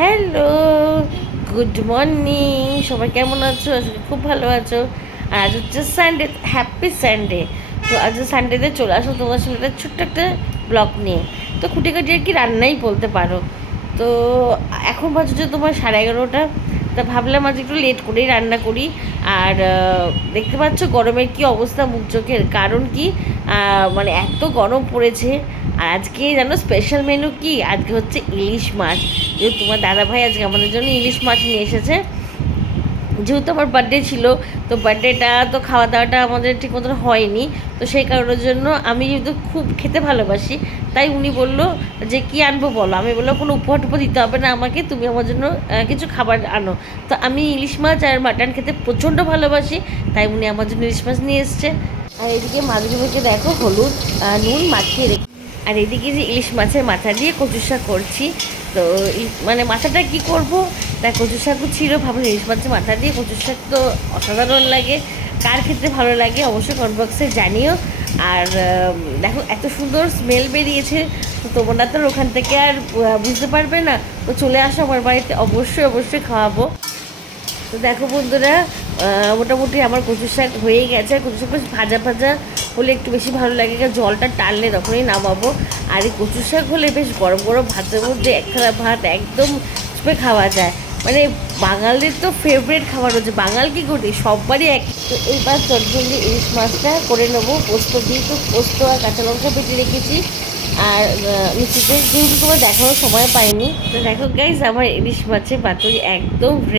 Hello, good morning. সবাই কেমন আছো? আজকে খুব ভালো আছো। আর আজ হচ্ছে সানডে হ্যাপি সানডে তো আজ সানডেতে চলে আসো তোমার সাথে একটা ছোট্ট একটা ব্লগ নিয়ে। তো খুঁটিখাটি আর কি রান্নাই বলতে পারো। তো এখন বাজছে তোমার সাড়ে এগারোটা। তা ভাবলাম আজ একটু লেট করেই রান্না করি। আর দেখতে পাচ্ছ গরমের কি অবস্থা মুখ চোখের? কারণ কি মানে এত গরম পড়েছে। আর আজকে জানো স্পেশাল মেনু কি? আজকে হচ্ছে ইলিশ মাছ। যেহেতু তোমার দাদা ভাই আজকে আমাদের জন্য ইলিশ মাছ নিয়ে এসেছে। যেহেতু আমার বার্থডে ছিল, তো বার্থডেটা তো খাওয়া দাওয়াটা আমাদের ঠিক মতন হয়নি। তো সেই কারণের জন্য আমি যেহেতু খুব খেতে ভালোবাসি, তাই উনি বলল যে, কি আনব বলো? আমি বলল কোনো উপহার টুপহার দিতে হবে না আমাকে, তুমি আমার জন্য কিছু খাবার আনো। তো আমি ইলিশ মাছ আর মাটন খেতে প্রচণ্ড ভালোবাসি, তাই উনি আমার জন্য ইলিশ মাছ নিয়ে এসছে। আর এদিকে মাছগুলোকে দেখো, হলুদ নুন মাখিয়ে রেখে আর এদিকে যে ইলিশ মাছের মাথা দিয়ে কচু শাক করছি তো ই- মানে মাথাটা কি করব? তা কচু শাকও ছিল, ভাবলাম ইলিশ মাছের মাথা দিয়ে কচু শাক তো অসাধারণ লাগে। কার ক্ষেত্রে ভালো লাগে অবশ্যই কমেন্ট বক্সে জানিও। আর দেখো, এত সুন্দর স্মেল বেরিয়েছে, তো তোমরা তো ওখান থেকে আর বুঝতে পারবে না। তো চলে আসো আমার বাড়িতে, অবশ্যই অবশ্যই খাওয়াবো। তো দেখো বন্ধুরা মোটামুটি আমার কচু শাক হয়েই গেছে। কচু শাক ভাজা ভাজা। হলে একটু বেশি ভালো লাগে। জলটা টানলে তখনই নামাবো। আর এই কচু শাক হলে বেশ গরম গরম ভাতের মধ্যে একখানা ভাত একদম চুপে খাওয়া যায়। মানে বাঙালির তো ফেভারিট খাবার হচ্ছে। বাঙাল কি করি? সববারই এক। তো এইবার চটজলদি ইলিশ মাছটা করে নেব। পোস্ত দিয়ে তো পোস্ত আর কাঁচা লঙ্কা বেটে রেখেছি। আর মিষ্টিতে যেহেতু তোমার দেখানোর সময় পাইনি। তো দেখো গাইজ আমার ইলিশ মাছের পাতুরি একদম